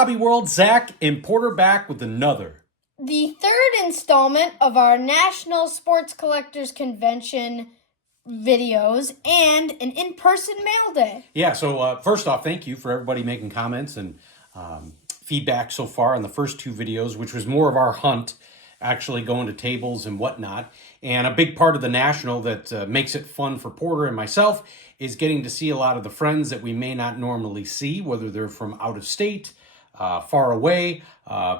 Hobby World. Zach and Porter back with another. The third installment of our National Sports Collectors Convention videos and an in-person mail day. Yeah, so first off, thank you for everybody making comments and feedback so far on the first two videos, which was more of our hunt, actually going to tables and whatnot. And a big part of the National that makes it fun for Porter and myself is getting to see a lot of the friends that we may not normally see, whether they're from out of state, far away,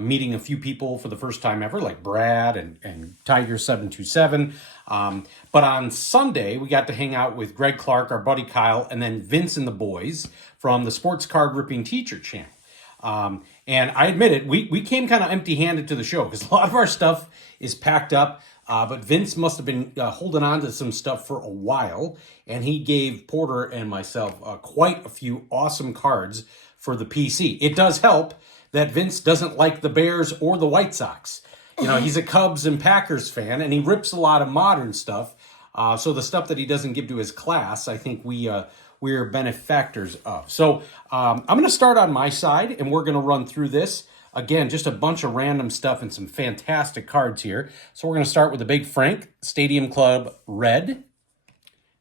meeting a few people for the first time ever, like Brad and Tiger727. But on Sunday, we got to hang out with Greg Clark, our buddy Kyle, and then Vince and the boys from the Sports Card Ripping Teacher channel. And I admit it, we came kind of empty-handed to the show because a lot of our stuff is packed up. But Vince must have been holding on to some stuff for a while, and he gave Porter and myself quite a few awesome cards for the PC. It does help that Vince doesn't like the Bears or the White Sox. You know, he's a Cubs and Packers fan, and he rips a lot of modern stuff. So the stuff that he doesn't give to his class, I think we're benefactors of. So I'm going to start on my side, and we're going to run through this. Again, just a bunch of random stuff and some fantastic cards here. So we're going to start with the Big Frank Stadium Club Red.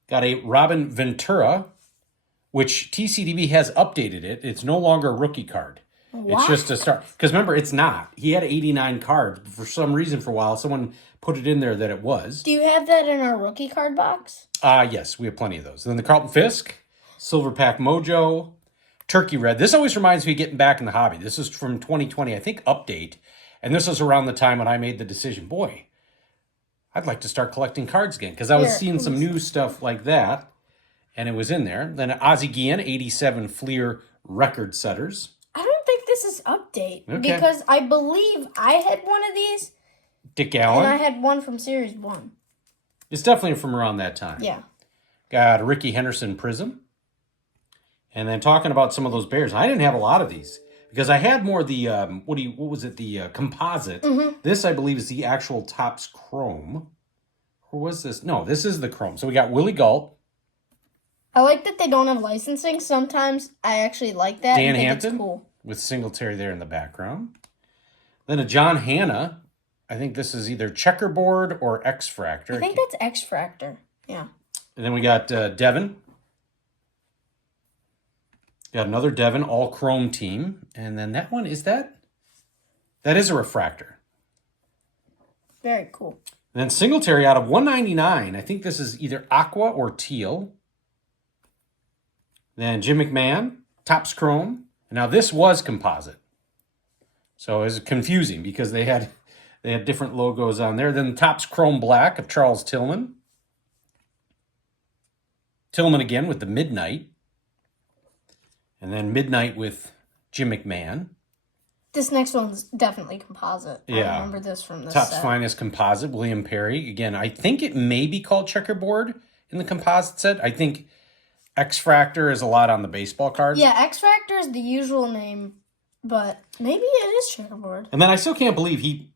Got a Robin Ventura, which TCDB has updated it. It's no longer a rookie card. What? It's just a start. Because remember, it's not. He had 89 cards. But for some reason, for a while, someone put it in there that it was. Do you have that in our rookie card box? Yes, we have plenty of those. And then the Carlton Fisk, Silver Pack Mojo, Turkey Red. This always reminds me of getting back in the hobby. This is from 2020, I think, update. And this was around the time when I made the decision, boy, I'd like to start collecting cards again. Because I was seeing some new stuff like that. And it was in there. Then Ozzie Guillen, 87 Fleer Record Setters. I don't think this is update. Okay. Because I believe I had one of these. Dick Allen. And I had one from Series 1. It's definitely from around that time. Yeah. Got a Ricky Henderson Prism. And then talking about some of those Bears, I didn't have a lot of these because I had more the what was it, the composite. This I believe is the actual Topps Chrome. Or was this? No, this is the Chrome. So we got Willie Galt, I like that they don't have licensing. Sometimes I actually like that. Dan and think Hampton it's cool. with Singletary there in the background. Then a John Hanna. I think this is either Checkerboard or X-Fractor. I think that's X-Fractor. Yeah. And then we got Devin. Got another Devin, all chrome team. And then that one, that is a refractor. Very cool. And then Singletary out of 199. I think this is either aqua or teal. Then Jim McMahon, Topps Chrome. Now this was composite. So it was confusing because they had different logos on there. Then Topps Chrome Black of Charles Tillman. Tillman again with the Midnight. And then Midnight with Jim McMahon. This next one's definitely composite. Yeah. I remember this from the Topps set. Finest Composite, William Perry. Again, I think it may be called Checkerboard in the composite set. I think X-Fractor is a lot on the baseball cards. Yeah, X-Fractor is the usual name, but maybe it is Checkerboard. And then I still can't believe he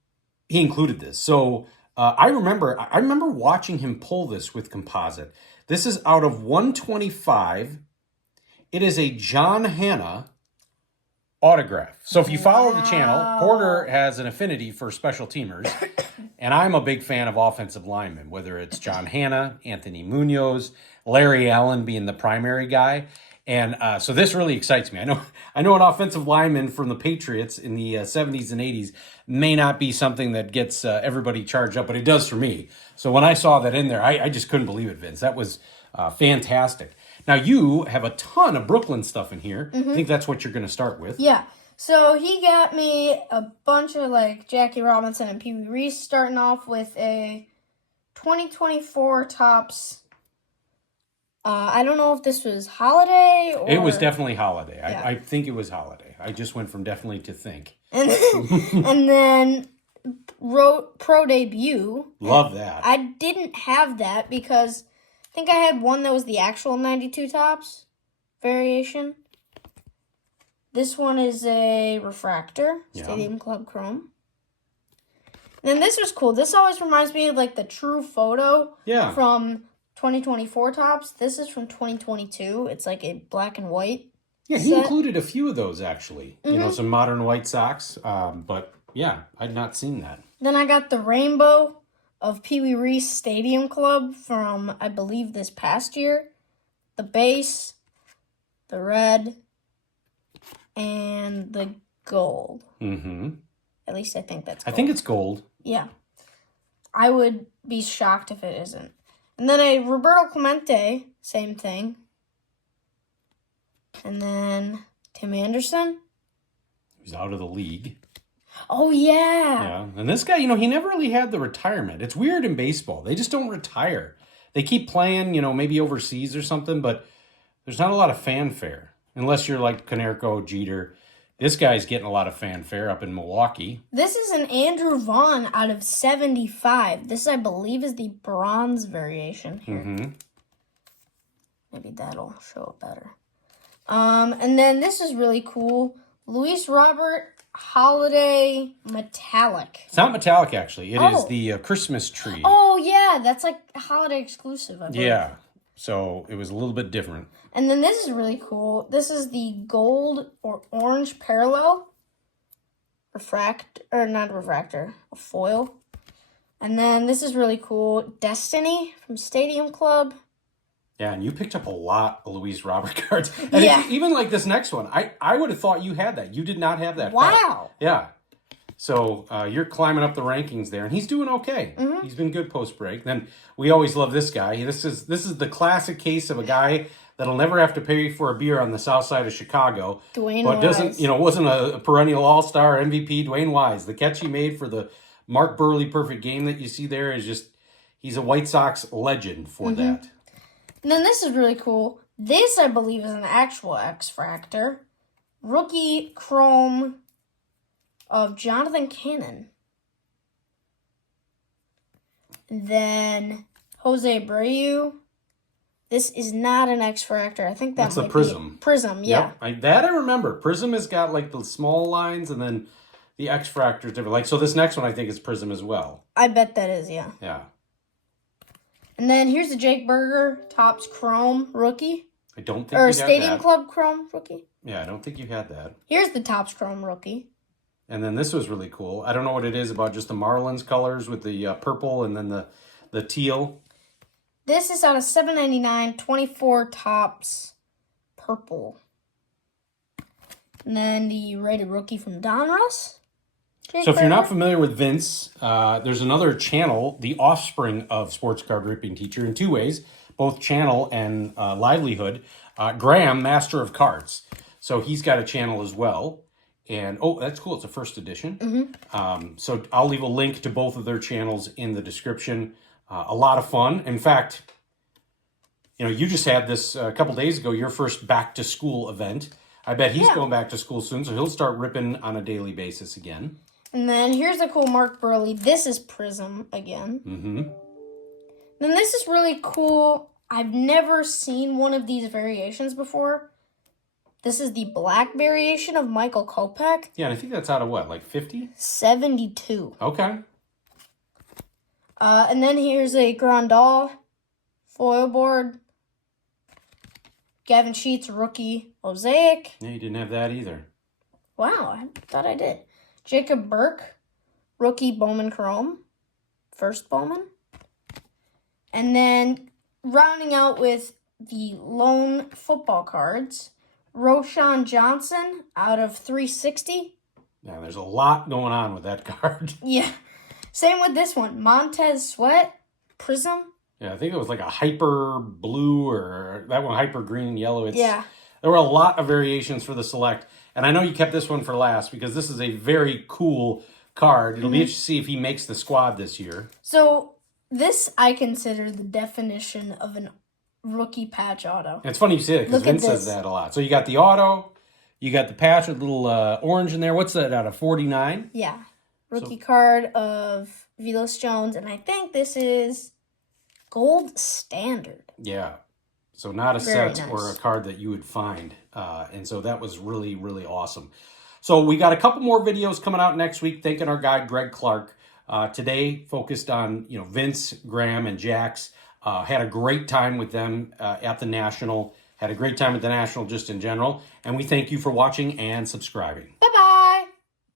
included this. So I remember watching him pull this with composite. This is out of 125. It is a John Hanna autograph. So if you follow the channel, Porter has an affinity for special teamers, and I'm a big fan of offensive linemen, whether it's John Hanna, Anthony Munoz, Larry Allen being the primary guy. And so this really excites me. I know an offensive lineman from the Patriots in the 70s and 80s may not be something that gets everybody charged up, but it does for me. So when I saw that in there, I just couldn't believe it, Vince. That was fantastic. Now, you have a ton of Brooklyn stuff in here. I think that's what you're going to start with. Yeah. So he got me a bunch of like Jackie Robinson and Pee Wee Reese, starting off with a 2024 Topps. I don't know if this was holiday or... It was definitely holiday. Yeah. I think it was holiday. I just went from definitely to think. And then Pro Debut. Love that. I didn't have that because I think I had one that was the actual 92 Topps variation. This one is a refractor, Stadium Club Chrome. And then this was cool. This always reminds me of like the True Photo from 2024 Topps. This is from 2022. It's like a black and white. Yeah, he set. included a few of those, actually. You know, some modern White Sox. But, yeah, I'd not seen that. Then I got the rainbow of Pee Wee Reese Stadium Club from, I believe, this past year. The base, the red, and the gold. Mm-hmm. At least I think that's gold. I think it's gold. Yeah. I would be shocked if it isn't. And then a Roberto Clemente, same thing. And then Tim Anderson. He's out of the league. Oh, yeah. Yeah. And this guy, you know, he never really had the retirement. It's weird in baseball. They just don't retire. They keep playing, you know, maybe overseas or something, but there's not a lot of fanfare. Unless you're like Konerko, Jeter. This guy's getting a lot of fanfare up in Milwaukee. This is an Andrew Vaughn out of 75. This, I believe, is the bronze variation here. Mm-hmm. Maybe that'll show it better. And then this is really cool. Luis Robert Holiday Metallic. It's not metallic, actually. It is Oh. the Christmas tree. Oh, yeah. That's like a holiday exclusive. I believe. Yeah. So it was a little bit different. And then this is really cool. This is the gold or orange parallel a foil. And then this is really cool. Destiny from Stadium Club. Yeah, and you picked up a lot of Luis Robert cards. And Yeah. even like this next one, I would have thought you had that. You did not have that card. Wow. Yeah. So you're climbing up the rankings there, and he's doing okay. Mm-hmm. He's been good post break. Then we always love this guy. This is the classic case of a guy that'll never have to pay for a beer on the south side of Chicago. Dwayne but Wise. wasn't a perennial all-star MVP. Dwayne Wise, the catch he made for the Mark Burley perfect game that you see there is just, he's a White Sox legend for that. And then this is really cool. This, I believe, is an actual X-Fractor. Rookie Chrome of Jonathan Cannon. And then Jose Abreu. This is not an X-Fractor. I think That's might a Prism. Be Prism, yeah. Yep. I remember. Prism has got like the small lines, and then the X-Fractor is different. Like, so this next one I think is Prism as well. I bet that is, yeah. Yeah. And then here's the Jake Berger Topps Chrome rookie. I don't think Or you had Stadium that. Club Chrome rookie. Yeah, I don't think you had that. Here's the Topps Chrome rookie. And then this was really cool. I don't know what it is about just the Marlins colors with the purple and then the teal. This is out of $7.99, 24 Topps purple. And then the rated rookie from Donruss. Jake So if you're not Berger. familiar with Vince, there's another channel, the offspring of Sports Card Ripping Teacher, in two ways, both channel and livelihood. Graham, Master of Cards. So he's got a channel as well. And, oh, that's cool. It's a first edition. So I'll leave a link to both of their channels in the description. A lot of fun. In fact, you know, you just had this a couple days ago, your first back to school event. I bet he's going back to school soon, so he'll start ripping on a daily basis again. And then here's a cool Mark Burley. This is Prism again. Mm-hmm. Then this is really cool. I've never seen one of these variations before. This is the black variation of Michael Kopech. Yeah, and I think that's out of what, like 50? 72. Okay. And then here's a Grandal foil board. Gavin Sheets, rookie Mosaic. Yeah, you didn't have that either. Wow, I thought I did. Jacob Burke, rookie Bowman Chrome. First Bowman. And then rounding out with the lone football cards, Roshan Johnson out of 360. Yeah, there's a lot going on with that card. Yeah. Same with this one. Montez Sweat, Prism. Yeah, I think it was like a hyper blue or that one hyper green and yellow. Yeah. There were a lot of variations for the select. And I know you kept this one for last because this is a very cool card. It'll be interesting to see if he makes the squad this year. So this I consider the definition of an rookie patch auto. And it's funny you say it because Look at Vince says this. that a lot. So you got the auto, you got the patch with a little orange in there. What's that out of 49? Yeah. Rookie card of Velos Jones. And I think this is gold standard. Yeah. So not a Very set nice. or a card that you would find. And so that was really, really awesome. So we got a couple more videos coming out next week. Thanking our guy, Greg Clark. Today focused on, Vince, Graham, and Jax. Had a great time with them at the National. Had a great time at the National just in general. And we thank you for watching and subscribing. Bye-bye.